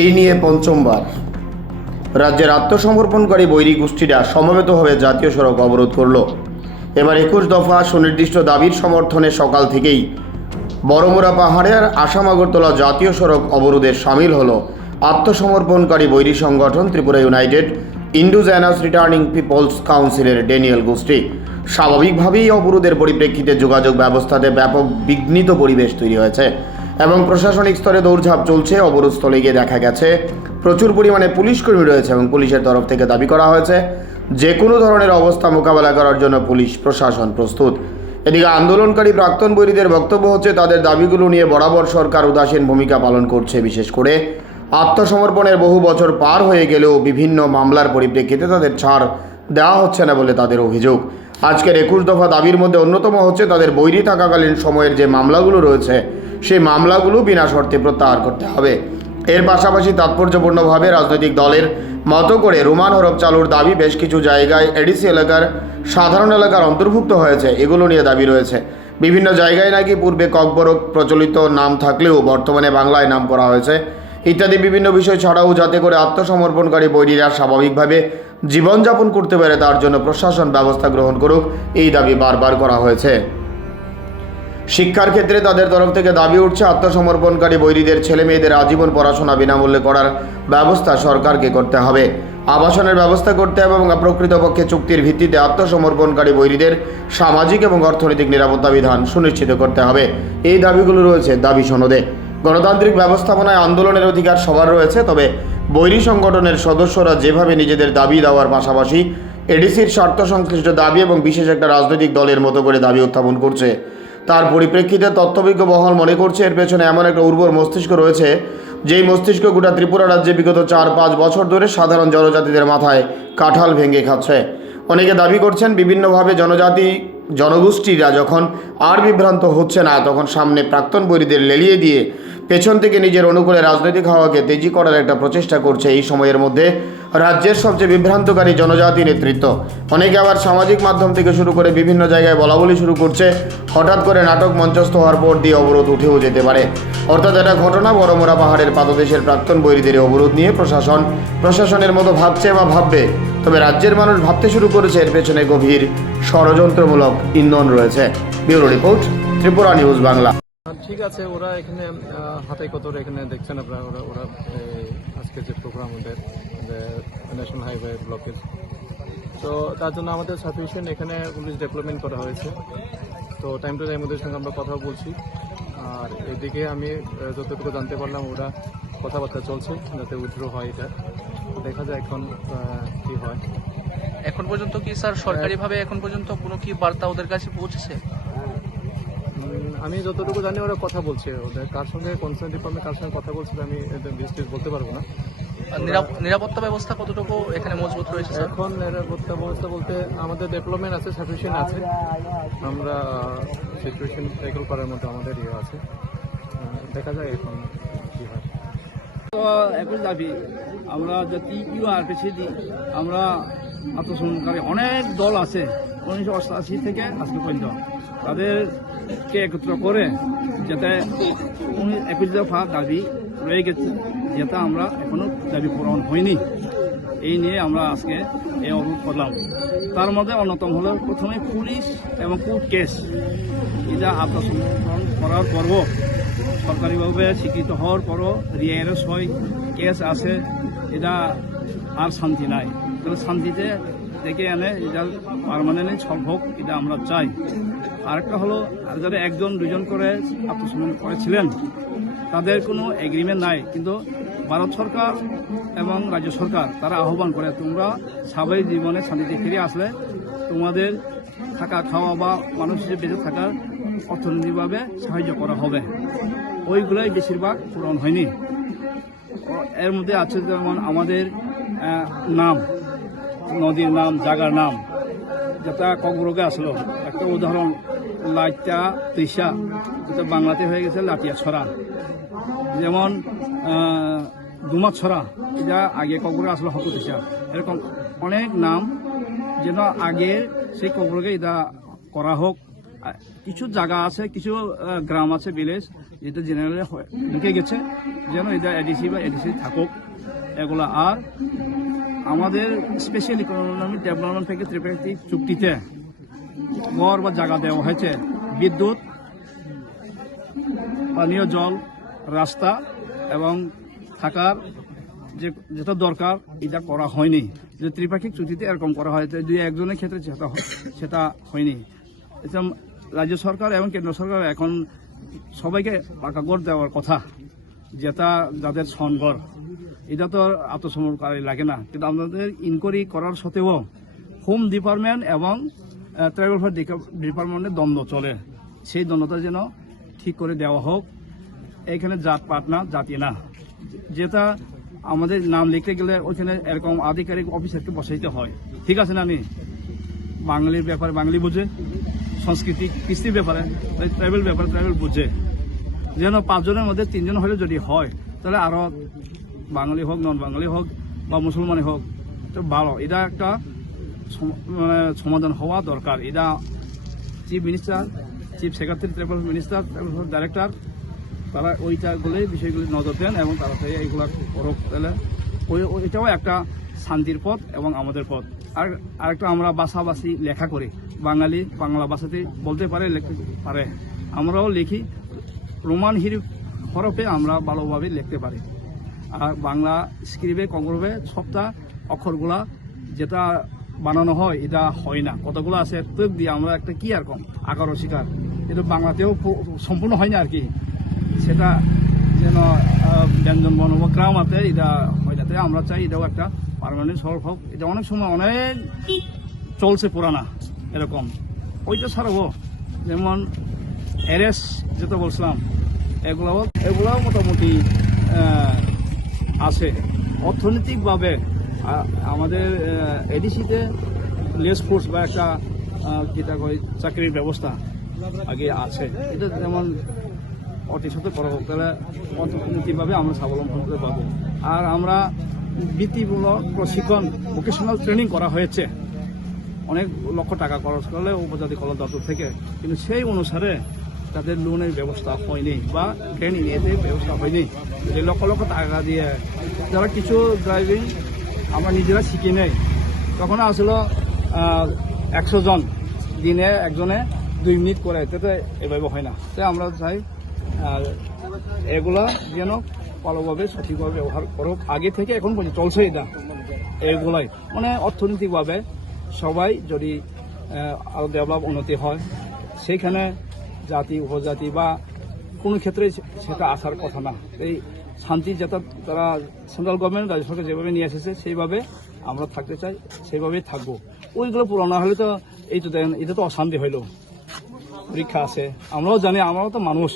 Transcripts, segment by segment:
এই নিয়ে পঞ্চমবার রাজ্যের আত্মসমর্পণকারী বৈরী গোষ্ঠীরা সমবেতভাবে জাতীয় সড়ক অবরোধ করল। এবার 21 দফা সুনির্দিষ্ট দাবির সমর্থনে সকাল থেকেই বড়মুড়া পাহাড়ের আসাম আগরতলা জাতীয় সড়ক অবরোধে সামিল হল আত্মসমর্পণকারী বৈরী সংগঠন Tripura united indigenous returning peoples কাউন্সিলের ড্যানিয়েল গোষ্ঠী। স্বাভাবিকভাবেই অবরোধের পরিপ্রেক্ষিতে যোগাযোগ ব্যবস্থাতে ব্যাপক বিঘ্নিত পরিবেশ তৈরি হয়েছে এবং প্রশাসনিক স্তরে দৌড়ঝাঁপ চলছে। অবরোধস্থলে গিয়ে দেখা গেছে প্রচুর পরিমাণে পুলিশ কর্মী রয়েছে এবং পুলিশের তরফ থেকে দাবি করা হয়েছে যে কোনো ধরনের অবস্থা মোকাবেলা করার জন্য পুলিশ প্রশাসন প্রস্তুত। এদিকে আন্দোলনকারী প্রাক্তন বৈরীদের বক্তব্য হচ্ছে তাদের দাবিগুলো নিয়ে বরাবর সরকার উদাসীন ভূমিকা পালন করছে। বিশেষ করে আত্মসমর্পণের বহু বছর পার হয়ে গেলেও বিভিন্ন মামলার পরিপ্রেক্ষিতে তাদের ছাড় দেওয়া হচ্ছে না বলে তাদের অভিযোগ। আজকের 21 দফা দাবির মধ্যে অন্যতম হচ্ছে তাদের বৈরী থাকাকালীন সময়ের যে মামলাগুলো রয়েছে সেই মামলাগুলো বিনা শর্তে প্রত্যাহার করতে হবে। এর পাশাপাশি তাৎপর্যপূর্ণভাবে রাজনৈতিক দলের মতো করে রোমান হরফ চালুর দাবি বেশ কিছু জায়গায় এডিসি এলাকার সাধারণ এলাকার অন্তর্ভুক্ত হয়েছে, এগুলো নিয়ে দাবি রয়েছে। বিভিন্ন জায়গায় নাকি পূর্বে ককবরক প্রচলিত নাম থাকলেও বর্তমানে বাংলায় নাম করা হয়েছে ইত্যাদি বিভিন্ন বিষয় ছাড়াও যাতে করে আত্মসমর্পণকারী বৈরীরা স্বাভাবিকভাবে জীবনযাপন করতে পারে তার জন্য প্রশাসন ব্যবস্থা গ্রহণ করুক, এই দাবি বারবার করা হয়েছে। শিক্ষার ক্ষেত্রে তাদের তরফ থেকে দাবি উঠছে আত্মসমর্পণকারী বৈরীদের ছেলে মেয়েদের আজীবন পড়াশোনা বিনামূল্যে করার ব্যবস্থা সরকারকে করতে হবে, আবাসনের ব্যবস্থা করতে হবে এবং প্রকৃতপক্ষে চুক্তির ভিত্তিতে আত্মসমর্পণকারী বৈরীদের সামাজিক এবং অর্থনৈতিক নিরাপত্তা বিধান সুনিশ্চিত করতে হবে। এই দাবিগুলো রয়েছে দাবি সনদে। গণতান্ত্রিক ব্যবস্থাপনায় আন্দোলনের অধিকার সবার রয়েছে, তবে বৈরী সংগঠনের সদস্যরা যেভাবে নিজেদের দাবি দেওয়ার পাশাপাশি এডিসির স্বার্থ সংশ্লিষ্ট দাবি এবং বিশেষ একটা রাজনৈতিক দলের মতো করে দাবি উত্থাপন করছে তার পরিপ্রেক্ষিতে তত্ত্ববিজ্ঞ মহল মনে করছে এর পেছনে এমন একটা উর্বর মস্তিষ্ক রয়েছে যেই মস্তিষ্ক গোটা ত্রিপুরা রাজ্যে বিগত 4-5 বছর ধরে সাধারণ জনজাতিদের মাথায় কাঁঠাল ভেঙে খাচ্ছে। অনেকে দাবি করছেন বিভিন্নভাবে জনগোষ্ঠীরা যখন আর বিভ্রান্ত হচ্ছে না তখন সামনে প্রাক্তন বৈরীদের লেলিয়ে দিয়ে পেছন থেকে নিজের অনুকূলে রাজনৈতিক হাওয়াকে তেজি করার একটা প্রচেষ্টা করছে এই সময়ের মধ্যে রাজ্যের সবচেয়ে বিভ্রান্তকারী জনজাতি নেতৃত্ব। অনেকে আবার সামাজিক মাধ্যম থেকে শুরু করে বিভিন্ন জায়গায় বলাবলি শুরু করছে হঠাৎ করে নাটক মঞ্চস্থ হওয়ার পর দিয়ে অবরোধ উঠেও যেতে পারে। অর্থাৎ এটা ঘটনা বড়মুড়া পাহাড়ের পাদদেশের প্রাক্তন বৈরীদের অবরোধ নিয়ে প্রশাসনের মতো ভাবছে বা ভাববে, তবে রাজ্যের মানুষ ভাবতে শুরু করেছে এর পেছনে গভীর ষড়যন্ত্রমূলক ইন্ধন রয়েছে। Bureau report, Tripura news Bangla. ঠিক আছে, ওরা এখানে হাতে কতর এখানে দেখছেন আপনারা, ওরা আজকে যে প্রোগ্রাম ওদের ন্যাশনাল হাইওয়ে ব্লকেজ, তো তার জন্য আমাদের সাফিসিয়েন্ট এখানে পুলিশ ডেভেলপমেন্ট করা হয়েছে। তো টাইম টু টাইম ওদের সঙ্গে আমরা কথা বলছি। আর এদিকে আমি যতটুকু জানতে পারলাম ওরা কথাবার্তা চলছে যাতে উইথড্র হয়, এটা দেখা যায় এখন কি হয়। এখন পর্যন্ত কি স্যার সরকারিভাবে এখন পর্যন্ত কোনো কি বার্তা ওদের কাছে পৌঁছেছে? আমি যতটুকু জানি ওরা কথা বলছে, ওদের কার সঙ্গে কনসার্ন ডিপার্টমেন্ট কার সঙ্গে কথা বলছে আমি ডিস্ট্রিক্ট বলতে পারবো না। নিরাপত্তা ব্যবস্থা কতটুকু এখানে মজবুত রয়েছে? এখন নিরাপত্তা ব্যবস্থা বলতে আমাদের ডেভেলপমেন্ট আছে, সাফিসিয়েন্ট আছে, আমরা সিচুয়েশন ট্যাকল করার মতো আমাদের ইয়ে আছে, দেখা যায় এখন কি হয়। তো একই দাবি আমরা যদি ইউআরপিসি দিই, আমরা আত্মসমর্পণকারী অনেক দল আছে 1988 থেকে আজকে পর্যন্ত, তাদেরকে একত্র করে যাতে 21 দফা দাবি রয়ে গেছে যেটা আমরা এখনো দাবি পূরণ হয়নি, এই নিয়ে আমরা আজকে এই অবরোধ করলাম। তার মধ্যে অন্যতম হলো প্রথমে পুলিশ এবং কোর্ট কেস, এটা আত্মসমর্পণ করার পর্ব সরকারিভাবে স্বীকৃত হওয়ার পরও রিয়ারেস হয়, কেস আছে, এটা আর শান্তি নাই। তাহলে শান্তিতে ডেকে এনে এটা পারমানেন্ট সলভ হোক, এটা আমরা চাই। আরেকটা হলো যারা 1-2 করে আত্মসমর্পণ করেছিলেন তাদের কোনো এগ্রিমেন্ট নাই, কিন্তু ভারত সরকার এবং রাজ্য সরকার তারা আহ্বান করে তোমরা স্বাভাবিক জীবনে শান্তিতে ফিরে আসলে তোমাদের থাকা খাওয়া বা মানুষের বেঁচে থাকার অর্থনৈতিকভাবে সাহায্য করা হবে। ওইগুলোই বেশিরভাগ পূরণ হয়নি। এর মধ্যে আছে যেমন আমাদের নাম, নদীর নাম, জায়গার নাম, যেটা ককবরকে আসলো একটা উদাহরণ, লাইটা তৈসা, যেটা বাংলাতে হয়ে গেছে লাটিয়া ছড়া। যেমন দুমাত ছড়া, এটা আগে ককবরকে আসলো হকু তৈসা। এরকম অনেক নাম যেন আগে সেই ককবরকে এটা করা হোক, কিছু জায়গা আছে, কিছু গ্রাম আছে, ভিলেজ, যেটা জেনারেলে ঢুকে গেছে, যেন এটা এডিসি বা এডিসি থাকুক এগুলো। আর আমাদের স্পেশাল ইকোনমিক ডেভেলপমেন্ট থেকে ত্রিপাক্ষিক চুক্তিতে ঘর বা জায়গা দেওয়া হয়েছে, বিদ্যুৎ, পানীয় জল, রাস্তা এবং থাকার যেটা দরকার এটা করা হয়নি। যে ত্রিপাক্ষিক চুক্তিতে এরকম করা হয়েছে, দুই একজনের ক্ষেত্রে সেটা হয়নি। এটা রাজ্য সরকার এবং কেন্দ্র সরকার এখন সবাইকে পাকা ঘর দেওয়ার কথা, যেটা যাদের সনঘর, এটা তো আত্মসমর্পণকারী লাগে না। কিন্তু আমাদের ইনকোয়ারি করার সত্ত্বেও হোম ডিপার্টমেন্ট এবং ট্রাইবাল ডিপার্টমেন্টের দ্বন্দ্ব চলে, সেই দ্বন্দ্বটা যেন ঠিক করে দেওয়া হোক। এখানে জাত পাত না, জাতি না, যেটা আমাদের নাম লিখতে গেলে ওইখানে এরকম আধিকারিক অফিসারকে বসাইতে হয়। ঠিক আছে না? আমি বাঙালির ব্যাপারে বাঙালি বুঝে, সংস্কৃতি কৃষ্টির ব্যাপারে ট্রাইবেল ব্যাপারে ট্রাইবেল বুঝে, যেন 5 জনের মধ্যে 3 জন হলে যদি হয়, তাহলে আরো বাঙালি হোক, নন বাঙালি হোক বা মুসলমানই হোক, তো ভালো। এটা একটা সমাধান হওয়া দরকার। এটা chief minister, chief secretary, tribal minister, tribal director, তারা ওইটাগুলি বিষয়গুলি নজর দেন এবং তারা এইগুলা করুক। তাহলে এটাও একটা শান্তির পথ এবং আমাদের পথ। আর আরেকটা, আমরা ভাষাভাষী লেখা করি, বাঙালি বাংলা ভাষাতে বলতে পারে, লিখতে পারে, আমরাও লিখি রোমান হরফে আমরা ভালোভাবে লিখতে পারি। আর বাংলা স্ক্রিপ্টে কংগ্রবে সবটা অক্ষরগুলা যেটা বানানো হয় এটা হয় না, কতগুলো আছে তোক দিয়ে আমরা একটা কি আর কম আকার ও শিকার, এটা বাংলাতেও সম্পূর্ণ হয় না আর কি। সেটা যেন ব্যঞ্জন বর্ণ বা গ্রামাতে এটা হয়, যাতে আমরা চাই এটাও একটা পার্মানেন্ট সলভ হোক। এটা অনেক সময় অনেক চলছে পুরানা এরকম। ওইটা ছাড়াও যেমন এরেস যেটা বলছিলাম, এগুলাও মোটামুটি আছে। অর্থনৈতিকভাবে আমাদের এডিসিতে লেস ফোর্স বা একটা যেটা কয় চাকরির ব্যবস্থা আগে আছে, এটা যেমন অতিশত করা হোক, তাহলে অর্থনৈতিকভাবে আমরা স্বাবলম্বন হতে পারবো। আর আমরা বৃত্তিমূলক প্রশিক্ষণ, ভোকেশনাল ট্রেনিং করা হয়েছে, অনেক লক্ষ টাকা খরচ করলে উপজাতি কল্যাণ দপ্তর থেকে, কিন্তু সেই অনুসারে তাদের লোনের ব্যবস্থা হয়নি বা ট্রেনিং এদের ব্যবস্থা হয়নি। এই লক্ষ লক্ষ টাকা দিয়ে যারা কিছু ড্রাইভিং আমরা নিজেরা শিখে নেই, তখন আসলে 100 জন দিনে একজনে 2 মিনিট করে, এতে এভাবে হয় না। তাই আমরা চাই এগুলা যেন ভালোভাবে সঠিকভাবে ব্যবহার করুক। আগে থেকে এখন পর্যন্ত চলছে এটা, এগুলাই মানে অর্থনৈতিকভাবে সবাই যদি আরো ডেভেলপ উন্নতি হয়, সেইখানে জাতি উপজাতি বা কোনো ক্ষেত্রে সেটা আসার কথা না। এই শান্তি যেটা তারা সেন্ট্রাল গভর্নমেন্ট রাজ্য সরকার যেভাবে নিয়ে এসেছে সেইভাবে আমরা থাকতে চাই, সেইভাবেই থাকবো। ওইগুলো পুরোনো হলে তো এই তো দেখেন, এটা তো অশান্তি হইল, পরীক্ষা আছে, আমরাও জানি, আমরাও তো মানুষ,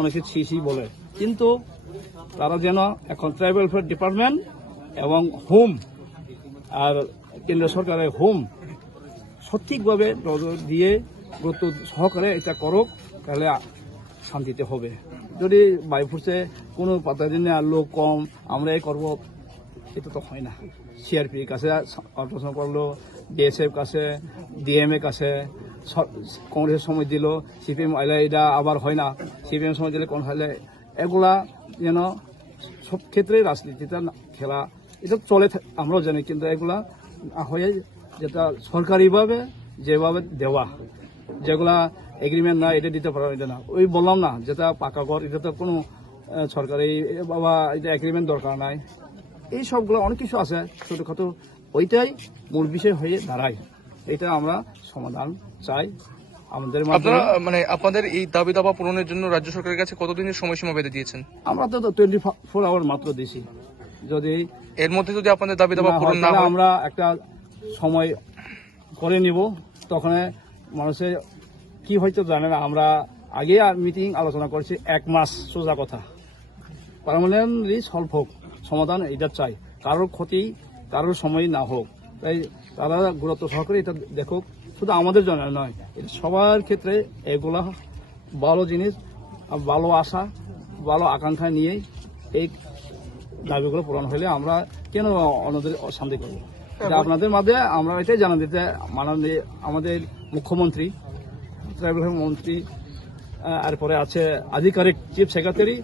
অনেকে ছি বলে, কিন্তু তারা যেন এখন ট্রাইবাল ওয়েলফেয়ার ডিপার্টমেন্ট এবং হোম আর কেন্দ্র সরকারের হোম সঠিকভাবে নজর দিয়ে গুরুত্ব সহকারে এটা করুক, তাহলে শান্তিতে হবে। যদি বাইফোর্সে কোনো পাতা দিনে আর লোক কম, আমরা এই করবো, এটা তো হয় না। সিআরপির কাছে আলোচনা করলো, বিএসএফ কাছে, ডিএমএ কাছে, কংগ্রেসের সময় দিল, সিপিএম আইলে এটা আবার হয় না, সিপিএম সময় দিলে কোন হলে, এগুলা যেন সব ক্ষেত্রে রাজনীতিটা খেলা এটা চলে, আমরাও জানি, কিন্তু এগুলা হয়ে যেটা সরকারিভাবে যেভাবে দেওয়া, যেগুলা এগ্রিমেন্ট না এটা দিতে পারা, এটা না। ওই বললাম না, যেটা পাকা ঘর, এটা তো কোনো সরকারি বাবা এটা এগ্রিমেন্ট দরকার নাই। এই সবগুলো অনেক কিছু আছে ছোটখাটো, ওইটাই মূল বিষয় হয়ে দাঁড়ায়। এটা আমরা সমাধান চাই আমাদের আপনারা মানে আপনাদের এই দাবি দাবা পূরণের জন্য রাজ্য সরকারের কাছে কতদিনের সময়সীমা বেঁধে দিয়েছেন? আমরা তো 24 আওয়ার মাত্র দিছি, যদি এর মধ্যে যদি আপনাদের দাবি দাবা পূরণ না হয়, আমরা একটা সময় করে নিব। তখন মানুষের কি হয়তো জানে না, আমরা আগে মিটিং আলোচনা করেছি 1 মাস সোজা কথা, পার্মানেন্টলি সলভ হোক, সমাধান এটা চাই, কারোর ক্ষতি কারোর সময় না হোক। তাই তারা গুরুত্ব সহকারে এটা দেখুক, শুধু আমাদের জন্য নয়, এটা সবার ক্ষেত্রে এগুলা ভালো জিনিস, ভালো আশা, ভালো আকাঙ্ক্ষা নিয়ে এই দাবিগুলো পূরণ হলে আমরা কেন অন্যদের অশান্তি করবো। আপনাদের মাঝে আমরা এটাই জানা দিতে, আমাদের মুখ্যমন্ত্রী ট্রাইবাল ওয়েলফেয়ার মন্ত্রী, এরপরে আছে আধিকারিক chief secretary,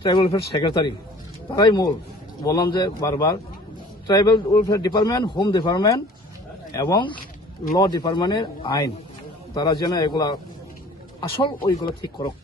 tribal welfare secretary, তারাই মূল। বললাম যে বারবার tribal welfare department, home department এবং ল ডিপার্টমেন্টের আইন, তারা যেন এগুলা আসল ওইগুলো ঠিক করুক।